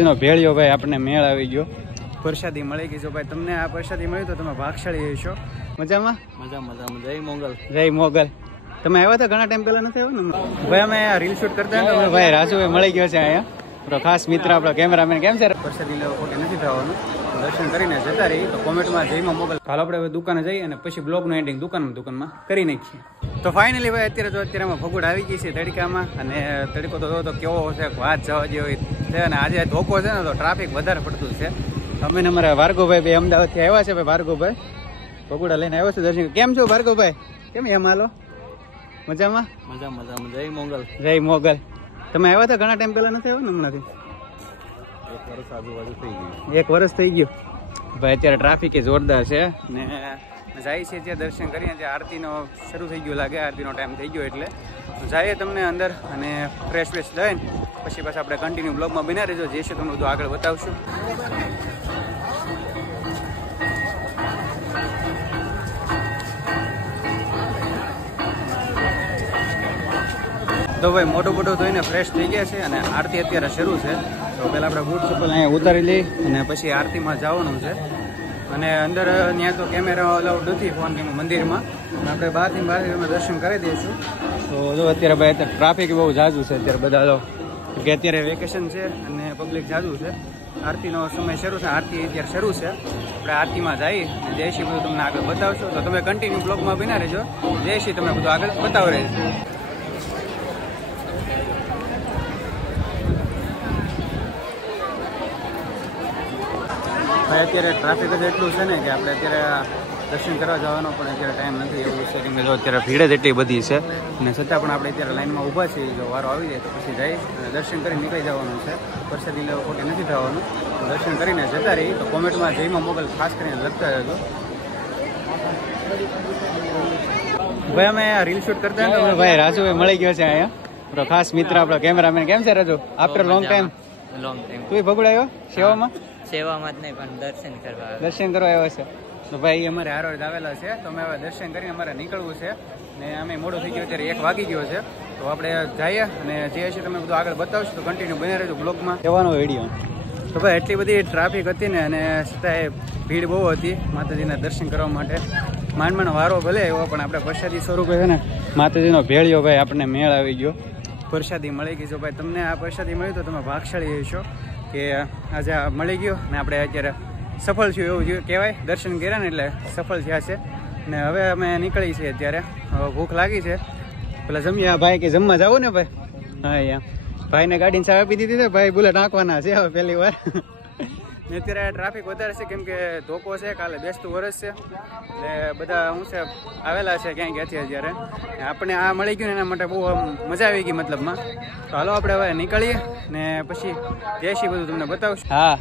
એનો ભેળિયો ભાઈ આપણને મેળ આવી ગયો, પ્રસાદી મળી ગઈ. જો ભાઈ તમને આ પ્રસાદી મળી તો તમે ભાગશાળી હશો. મજામાં? મજામાં. જય મોગલ. જય મોગલ. તમે આવ્યા હતા ઘણા ટાઈમ પહેલા નથી આવ્યો ને ભાઈ? અમે રીલ શૂટ કરતા હતા ભાઈ, રાજુ મળી ગયો છે અહીંયા, આપણો ખાસ મિત્ર, આપણો કેમેરામેન. કેમ છે? પ્રસાદી લેવા ખોટી નથી થવાનું, દર્શન કરીને જતા રહી તો કોમેન્ટમાં જયમાં મોગલ. હાલ આપણે હવે દુકાને જઈએ અને પછી બ્લોગનું એન્ડિંગ દુકાનમાં કરી નાખીએ. તો ફાઇનલી ભાઈ અત્યારે અમે ફગુડ આવી ગઈ છે તડકામાં, અને તડકો તો કેવો છે વાત જવા જેવી છે. અને આજે ધોકો છે ને તો ટ્રાફિક વધારે પડતું છે. અમે ને અમારા ભાર્ગવભાઈ બે અમદાવાદથી આવ્યા છે. ભાઈ ભાર્ગવભાઈ ફગુડા લઈને આવ્યો છે દર્શન. કેમ છો ભાર્ગવભાઈ? કેમ એમ હાલો? મજામાં? મજામાં. જય મોગલ. જય મોગલ. તમે આવ્યા હતા ઘણા ટાઈમ પહેલા નથી આવ્યો ને? હમણાંથી 1 વર્ષ આજુબાજુ થઈ ગયું. 1 વર્ષ થઈ ગયું ભાઈ. અત્યારે ટ્રાફિક એ જોરદાર છે ને જાય છે ત્યાં દર્શન કરીને ત્યાં આરતીનો શરૂ થઈ ગયો લાગે, આરતીનો ટાઈમ થઈ ગયો એટલે જઈએ તમને અંદર અને ફ્રેશ લઈને પછી પાછા આપણે કન્ટિન્યુ બ્લોગમાં બના રહેજો. જે છે તમને બધું આગળ બતાવશું. તો ભાઈ મોટું ધોઈને ફ્રેશ થઈ ગયા છે અને આરતી અત્યારે શરૂ છે. તો પહેલાં આપણે બૂટ ચપ્પલ અહીંયા ઉતારી લઈ અને પછી આરતીમાં જવાનું છે. અને અંદર ત્યાં તો કેમેરા અલાઉડ નથી ફોન મંદિરમાં, આપણે બહારથી અમે દર્શન કરી દઈશું. તો જો અત્યારે ભાઈ ટ્રાફિક બહુ ઝાઝું છે અત્યારે, બધા કે અત્યારે વેકેશન છે અને પબ્લિક ઝાઝું છે. આરતીનો સમય શરૂ છે, આરતી અત્યારે શરૂ છે. આપણે આરતીમાં જઈએ અને જય શ્રી બધું તમને આગળ બતાવશો. તો તમે કન્ટિન્યુ બ્લોગમાં બના રહેજો. જય શ્રી તમને બધું આગળ બતાવી રહેજો. ભાઈ અત્યારે ટ્રાફિક જ એટલું છે ને કે આપણે અત્યારે દર્શન કરવા જવાનો પણ અત્યારે ટાઈમ નથી એવું છે, કેમ કે જો અત્યારે ભીડ જ એટલી બધી છે. અને છતાં પણ આપણે અત્યારે લાઈનમાં ઊભા છીએ. જો વારો આવી જાય તો પછી જઈ અને દર્શન કરી નીકળી જવાનું છે. પ્રસાદી લેવા ખોટી નથી થવાનું, દર્શન કરીને જતા રહી તો કોમેન્ટમાં જયમાં મોગલ ખાસ કરીને લખતા રહેજો. ભાઈ અમે રીલ શૂટ કરતા હતા ભાઈ, રાજુ મળી ગયો છે અહીંયા, આપણો ખાસ મિત્ર, આપણો કેમેરામેન. કેમ છે રાજુ? After long time. તું ભગુડ આવ્યો સેવામાં? સેવામાં જ નહીં પણ દર્શન કરવા આવ્યો છે. તો ભાઈ અમારે હારો આવેલા છે તો અમે હવે દર્શન કરીને અમારે નીકળવું છે ને અમે મોડું થઈ ગયું, અત્યારે 1 વાગી ગયો છે. તો આપણે જઈએ અને જે છે તમે બધું આગળ બતાવશું. તો કન્ટિન્યુ બની રહેજો બ્લોગમાં જવાનો વિડીયો. તો ભાઈ એટલી બધી ટ્રાફિક હતી ને અને છતાંય ભીડ બહુ હતી માતાજીના દર્શન કરવા માટે. માંડ વારો ભલે એવો પણ આપણે પ્રસાદી સ્વરૂપે છે ને માતાજીનો ભેળિયો ભાઈ આપણને મેળ આવી ગયો, પ્રસાદી મળી ગઈ. જો ભાઈ તમને આ પ્રસાદી મળી તો તમે ભાગશાળી હશો કે આજે મળી ગયો ને આપણે અત્યારે સફળ થયું એવું કહેવાય. દર્શન કર્યા ને એટલે સફળ થયા છે. ને હવે અમે નીકળી છીએ અત્યારે, ભૂખ લાગી છે. પેલા જમ્યા ભાઈ કે જમવા જાવું ને ભાઈ? હા અહીંયા ભાઈને ગાડીને ચાવી આપી દીધી છે. ભાઈ બુલેટ આંકવાના છે હવે પહેલી વાર. ને અત્યારે ટ્રાફિક વધારે છે કેમ કે ધોકો છે, કાલે બેસતું વરસ છે એટલે બધા શું છે આવેલા છે ક્યાંય ક્યાંથી અત્યારે. આપણે આ મળી ગયું ને એના માટે બહુ મજા આવી ગઈ મતલબમાં. તો હાલો આપણે હવે નીકળીએ ને પછી જે છે બધું તમને બતાવશું. હા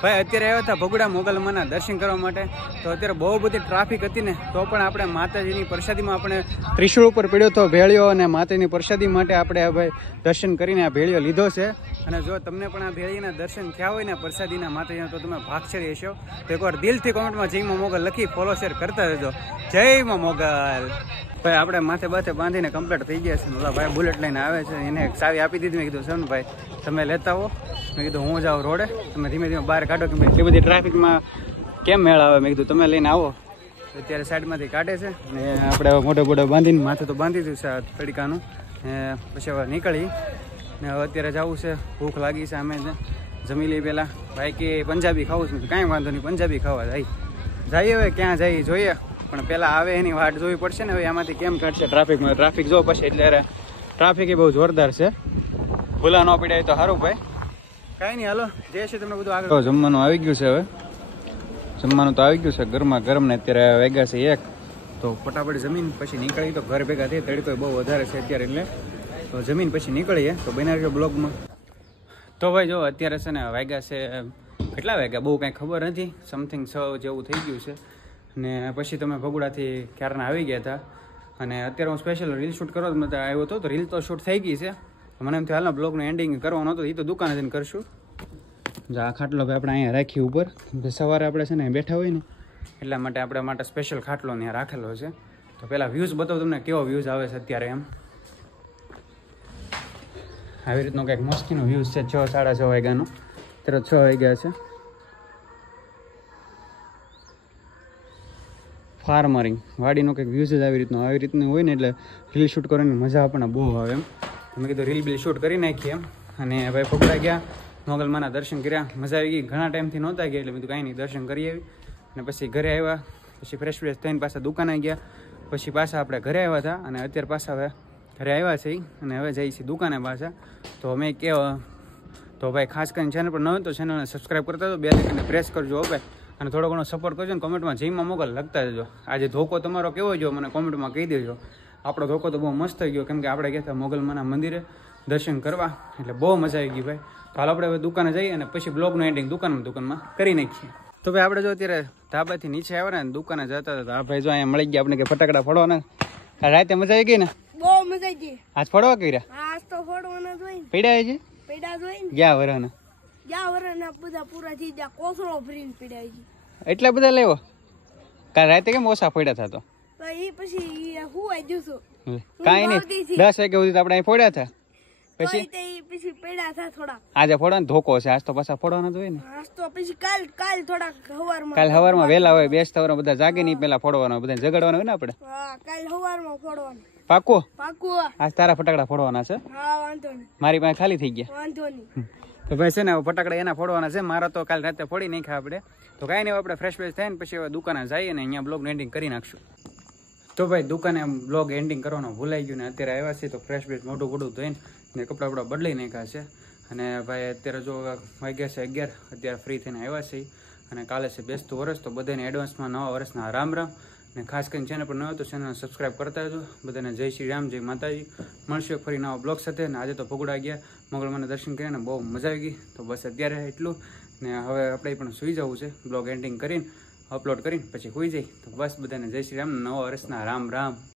ભાઈ અત્યારે આવ્યા હતા ભગુડા મોગલમાંના દર્શન કરવા માટે. તો અત્યારે બહુ બધી ટ્રાફિક હતી ને તો પણ આપણે માતાજીની પ્રસાદીમાં આપણે ત્રિશુળ ઉપર પીડ્યો તો ભેળિયો, અને માતાજીની પ્રસાદી માટે આપણે ભાઈ દર્શન કરીને આ ભેળિયો લીધો છે. અને જો તમને પણ આ ભેળીના દર્શન થયા હોય ને પ્રસાદીના માતાજીના તો તમે ભાગશાળી હશો. તો એકવાર દિલથી કોમેન્ટમાં જયમાં મોગલ લખી ફોલો શેર કરતા રહેજો. જયમાં મોગલ. ભાઈ આપણે માથે બાંધીને કમ્પ્લીટ થઈ ગયા છે. ઓલા ભાઈ બુલેટ લઈને આવે છે, એને ચાવી આપી દીધી. મેં કીધું સનભાઈ તમે લેતા હો. મેં કીધું હું જાઉં રોડે, તમે ધીમે ધીમે બહાર કાઢો કે એટલી બધી ટ્રાફિકમાં કેમ મેળ આવે. મેં કીધું તમે લઈને આવો. અત્યારે સાઈડમાંથી કાઢે છે ને આપણે મોઢો બાંધીને માથે તો બાંધી દીધું છે તડકાનું. પછી હવે નીકળી ને હવે અત્યારે જવું છે. ભૂખ લાગી છે, અમે જમી લઈ પહેલાં. ભાઈ કે પંજાબી ખાવું છે, કાંઈ વાંધો નહીં પંજાબી ખાવા જઈએ. હવે ક્યાં જઈએ જોઈએ, પણ પહેલાં આવે એની વાટ જોવી પડશે ને. હવે આમાંથી કેમ કાઢશે ટ્રાફિકમાં? ટ્રાફિક જોવો પછી એટલે ટ્રાફિક એ બહુ જોરદાર છે. ભૂલા ન પીડાય તો સારું ભાઈ. કાંઈ નહીં હાલો જે છે તમને બધું આગળ. જમવાનું આવી ગયું છે. હવે જમવાનું તો આવી ગયું છે ગરમા ગરમ ને અત્યારે વાગ્યા છે 1. તો ફટાફટ જમીન પછી નીકળી તો ઘર ભેગા થઈ. તડકો બહુ વધારે છે અત્યારે એટલે તો જમીન પછી નીકળીએ. તો બના રહ્યો બ્લોગમાં. તો ભાઈ જો અત્યારે છે ને વાગ્યા છે કેટલા વાગ્યા બહુ કાંઈ ખબર નથી, સમથિંગ 6 જેવું થઈ ગયું છે. ને પછી તમે ભગુડાથી ક્યારના આવી ગયા હતા અને અત્યારે હું સ્પેશિયલ રીલ શૂટ કરવા જ આવ્યો હતો. તો રીલ તો શૂટ થઈ ગઈ છે. મને એમથી હાલના બ્લોગનું એન્ડિંગ કરવાનો હતો, એ તો દુકાને જઈને કરશું. આ ખાટલો ભાઈ આપણે અહીંયા રાખી ઉપર, સવારે આપણે છે ને બેઠા હોય ને એટલા માટે આપણે માટે સ્પેશિયલ ખાટલો ત્યાં રાખેલો છે. તો પહેલાં વ્યૂઝ બતાવો તમને કેવો વ્યૂઝ આવે છે અત્યારે. એમ આવી રીતનો કંઈક મસ્તીનો વ્યૂઝ છે 6-6:30 વાગ્યાનો. અત્યારે 6 વાગ્યા છે. ફાર્મરિંગ વાડીનો કંઈક વ્યૂઝ જ આવી રીતનું હોય ને એટલે રીલ શૂટ કરવાની મજા આપણને બહુ આવે એમ. મેં કીધું રીલ બિલ શૂટ કરી નાખીએ એમ. અને ભાઈ પકડા ગયા, મોગલમાના દર્શન કર્યા, મજા આવી ગઈ. ઘણા ટાઈમથી નહોતા ગયા એટલે મેં કીધું કાંઈ નહીં, દર્શન કરી આવી. અને પછી ઘરે આવ્યા, પછી ફ્રેશ થઈને પાછા દુકાને ગયા. પછી પાછા આપણે ઘરે આવ્યા હતા અને અત્યારે પાછા હવે ઘરે આવ્યા છે અને હવે જઈએ છીએ દુકાને પાછા. તો અમે તો ભાઈ ખાસ કરીને ચેનલ પર ન હોય તો ચેનલને સબસ્ક્રાઈબ કરતા હતો, બે લાઇકને પ્રેસ કરજો ભાઈ. અને થોડો ઘણો સપોર્ટ કરજો ને કમેન્ટમાં જયમાં મોગલ લખતા જજો. આજે ધોકો તમારો કેવો ગયો મને કોમેન્ટમાં કહી દેજો. આપણો ધોકો તો બહુ મસ્ત થઈ ગયો, કેમ કે આપણે ગયા હતા મોગલમાના મંદિરે દર્શન કરવા, એટલે બહુ મજા આવી ગઈ ભાઈ. તો હાલ આપણે હવે દુકાને જઈએ અને પછી બ્લોગનું એન્ડિંગ દુકાનમાં કરી નાખીએ. તો ભાઈ આપણે જો અત્યારે ધાબાથી નીચે આવ્યા ને દુકાને જતા હતા, આ ભાઈ જો અહીંયા મળી ગયા આપણે કે ફટાકડા ફોડવાના. રાતે મજા આવી ગઈ ને? બહુ મજા આવી ગઈ. આજ ફોડવા કર્યા? આજ તો ફોડવાના જોઈ ને. પીડાય છે? પીડા જોઈ ને. ગયા વરાના? ગયા વરાના બધા પૂરા થઈ ગયા, કોથળો ભરીને પીડાય છે. એટલા બધા લેવો? કાલ રાતે કેમ ઓછા પડ્યા થતો? તો એ પછી હુવાઈ જશું. કાંઈ નહીં, 10 વાગ્યા સુધી આપણે અહીં ફોડ્યા હતા. પછી પીડા થા થોડા. આજે ફોડવાનો ધોકો છે, આજ તો પાછા ફોડવાના જ હોય ને. આજ તો પછી કાલ થોડા હવારમાં. કાલ હવારમાં વહેલા હોય, બેસતા હોય બધા જાગે નહીં, પેલા ફોડવાના, બધા જગાડવાના હોય ને આપણે. હા, કાલ હવારમાં ફોડવાનું. પાકું? પાકું. આજ તારા ફટાકડા ફોડવાના છે? હા, વાંધો નહીં. મારી પાસે ખાલી થઈ ગયા. વાંધો નહીં. તો ભાઈ છે ને ફટાકડા એના ફોડવાના છે, મારા તો કાલ રાતે ફોડી નાખ્યા આપણે. તો કાંઈ નહીં, આપણે ફ્રેશ થાય ને પછી હવે દુકાને જઈએ ને અહીંયા બ્લોગ એન્ડિંગ કરી નાખશું. તો ભાઈ દુકાને બ્લોગ એન્ડિંગ કરવાનો ભૂલાઈ ગયું ને અત્યારે આવ્યા છીએ તો ફ્રેશ મોઢું ધોઈને ને કપડાં બદલાઈ નાખ્યા છે. અને ભાઈ અત્યારે જો વાગ્યા છે 11, અત્યારે ફ્રી થઈને આવ્યા છે. અને કાલે છે બેસતું વર્ષ, તો બધાને એડવાન્સમાં નવા વર્ષના રામ રામ. અને ખાસ કરીને ચેનલ પર ન હોય તો ચેનલને સબસ્ક્રાઈબ કરતા રહેજો. બધાને જય શ્રી રામ, જય માતાજી. મળશે ફરી નવા બ્લોગ સાથે. અને આજે તો ભગોડા ગયા, મોગલમાના દર્શન કર્યા ને બહુ મજા આવી ગઈ. તો બસ અત્યારે એટલું ને હવે આપણે પણ સૂઈ જવું છે, બ્લોગ એન્ડિંગ કરીને અપલોડ કરીને પછી સૂઈ જઈ. તો બસ બધાને જય શ્રી રામ, નવા વર્ષના રામ રામ.